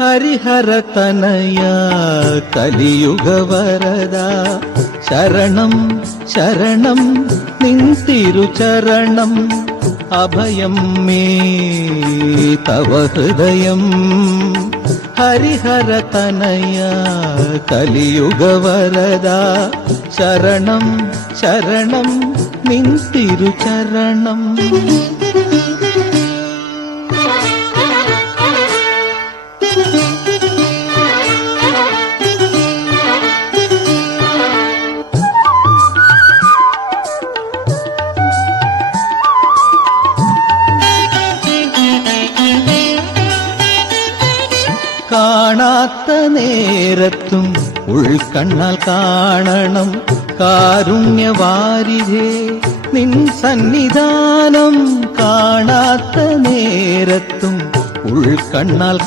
ഹരിഹരതനയ കലിയുഗവരദ ശരണം ശരണം നിൻ തിരുചരണം അഭയം മേ തവ ഹൃദയം ഹരിഹരതനയ കലിയുഗവരദ ശരണം ശരണം നിൻ തിരുചരണം. കാണാത്ത നേരത്തും ഉൾക്കണ്ണാൽ കാണണം കാരുണ്യവാരിധേ നിൻ സന്നിധാനം. കാണാത്ത നേരത്തും ഉൾക്കണ്ണാൽ